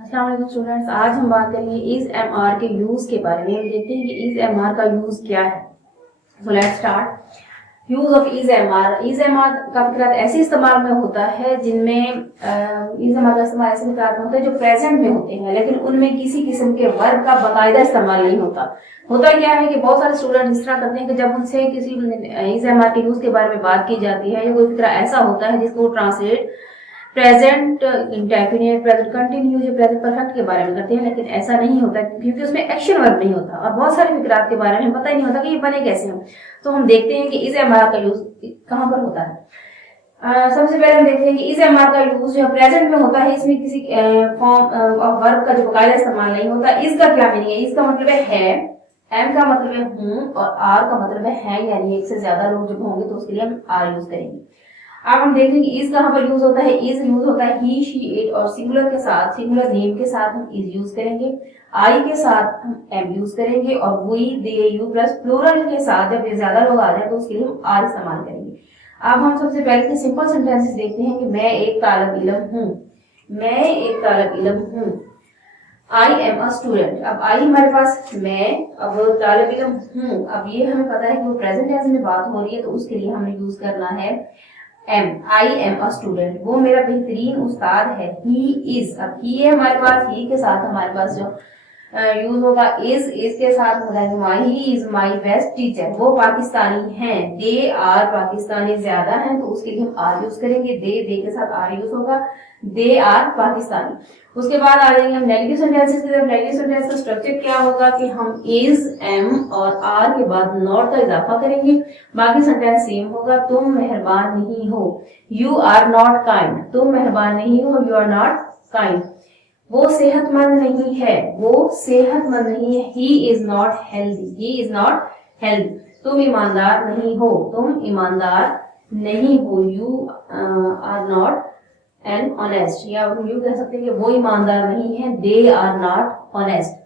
अस्सलाम वालेकुम स्टूडेंट्स, आज हम बात करेंगे इज एम आर के यूज के बारे में। हम देखते हैं कि इज एम आर का यूज क्या है। So let's start. Use of is am are. Is am are का फिक्रात ऐसे इस्तेमाल में होता है जिनमें इज एम आर का इस्तेमाल ऐसे फिक्रात में होता है जो प्रेजेंट में होते हैं, लेकिन उनमें किसी किस्म के वर्ब का बाकायदा इस्तेमाल नहीं होता। होता क्या है कि बहुत सारे स्टूडेंट इस तरह करते हैं कि जब उनसे किसी इज एम आर के यूज के बारे में बात की जाती है या कोई फिक्रा ऐसा होता है जिसको translate present indefinite, present continuous या प्रेजेंट परफेक्ट के बारे में करते हैं, लेकिन ऐसा नहीं होता क्योंकि उसमें एक्शन वर्ब नहीं होता और बहुत सारे फिक्रात के बारे में पता ही नहीं होता कि ये बने कैसे हैं। तो हम देखते हैं कि इज एम आर का यूज कहाँ पर होता है। सबसे पहले हम देखते हैं कि इज एम आर का यूज जो प्रेजेंट में होता है, इसमें किसी फॉर्म ऑफ वर्ब का जो बकायदा इस्तेमाल नहीं होता। इज का क्या मीनिंग है? इज का मतलब है, एम का मतलब है हूं और आर का मतलब है यानी एक से ज्यादा लोग जब होंगे तो उसके लिए हम आर यूज करेंगे। अब हम देखेंगे इज कहाँ पर यूज होता है। इज यूज होता है ही, शी, इट और सिंगुलर के साथ, सिंगुलर नेम के साथ हम इज यूज करेंगे। आई के साथ हम एम यूज करेंगे और we, they, you plus plural के साथ जब ज्यादा लोग आ जाए तो उसके लिए हम आर इस्तेमाल करेंगे। अब हम सबसे पहले सिंपल सेंटेंसेस देखते हैं कि मैं एक तालिब इल्म हूँ। मैं एक तालिब इल्म हूँ। आई एम अ स्टूडेंट। अब आई हमारे पास मैं, अब तालिब इल्म हूँ। अब ये हमें पता है कि वो प्रेजेंट टेंस में बात हो रही है तो उसके लिए हमें यूज करना है am. I am a student. वो मेरा बेहतरीन उस्ताद है। He is. अब ही है हमारे पास, ही के साथ हमारे पास जो यूज होगा इज के साथ हो जाएगा माई। He is my best teacher. वो पाकिस्तानी हैं। दे आर पाकिस्तानी ज्यादा हैं तो उसके लिए हम आर यूज करेंगे। दे के साथ आर यूज होगा। They are Pakistani. उसके बाद आ जाएंगे हम नेगेटिव सेंटेंसेस की तरफ। नेगेटिव सेंटेंस का स्ट्रक्चर क्या होगा कि हम इज, एम और आर के बाद नॉट का इजाफा करेंगे। बाकी सेंटेंस सेम होगा। तुम मेहरबान नहीं हो। You are not kind. तुम मेहरबान नहीं हो। You are not kind. वो सेहतमंद नहीं है। वो सेहतमंद नहीं है। He is not healthy. He is not healthy. तुम ईमानदार नहीं हो। तुम ईमानदार नहीं हो। You are not and honest. या हम यूं कह सकते हैं कि वो ईमानदार नहीं है। They are not honest.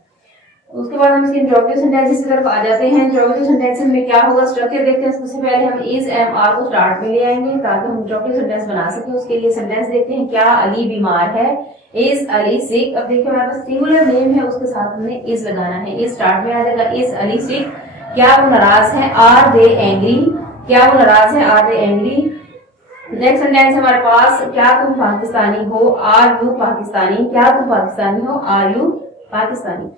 उसके बाद हम इसके इंट्रोगेटिव सेंटेंसेस की तरफ आ जाते हैं। इंट्रोगेटिव सेंटेंसेस में क्या होगा स्ट्रक्चर देखते हैं। सबसे पहले हम इज, एम, आर को स्टार्ट में ले आएंगे ताकि हम इंट्रोगेटिव सेंटेंस बना सकें। उसके लिए सेंटेंस देखते हैं। क्या अली बीमार है? इज अली सिक। अब देखिए हमारे पास सिंगुलर नेम है, उसके साथ हमने इज लगाना है। इज स्टार्ट में आ जाएगा। Is Ali sick. क्या वो नाराज है? Are they angry. क्या वो नाराज है? Are they angry. Next sentence हमारे पास, क्या तुम पाकिस्तानी हो? Are you Pakistani. क्या तुम पाकिस्तानी हो? Are you Pakistani.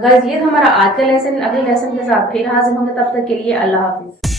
गाइस ये था हमारा आज का लेसन। अगले लेसन के साथ फिर हाजिर होंगे, तब तक के लिए अल्लाह हाफिज।